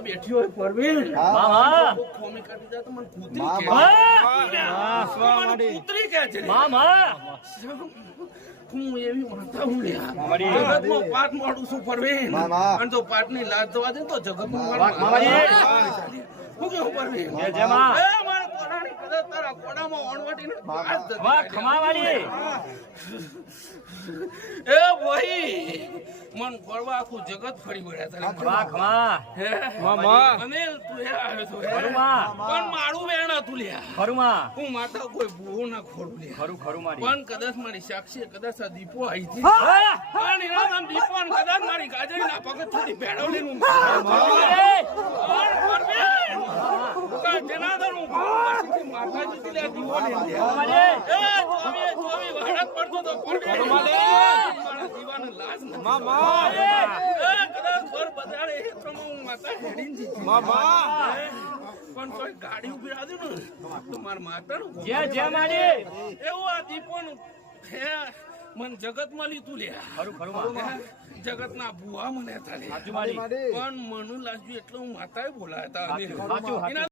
બેઠી હોય પરવીન ખોમી કાઢી જાય તો મને કૂતરી કે છે હું એવી માતા હું જગતમાં પાઠ મોડું છું પરવીન અને તો પાઠ ની લાજ જવા દે તો જગતમાં હું કેવું પરવીન મારા કોરાની કદાચ તારા કોડામાં ઓણવાટીને એ ભાઈ મન ફરવા આખું જગત ફરી વળ્યા અનિલ તું આવ્યો તો પણ મારું વેણ હતું લ્યા હું માતા કોઈ બહુ ના ખોડું લ્યા પણ કદાચ મારી સાક્ષી કદાચ આ દીપો આવી હતી પણ એના નામ દીપો કદાચ મારી ગાજરી ના પગત થોડી ભેળવલી નું જનાદર હું માતાજી થી લ્યા દીવો ને વાડત પડતો તો પણ કોઈ ગાડી ઉભી રાખ્યું ને તો મારા માતા નું એવું આ દીપો નું મન જગત માં લીધું લ્યા જગત ના ભુવા મને હતા પણ મનુ લાગ્યું એટલે હું માતાએ બોલાયા હતા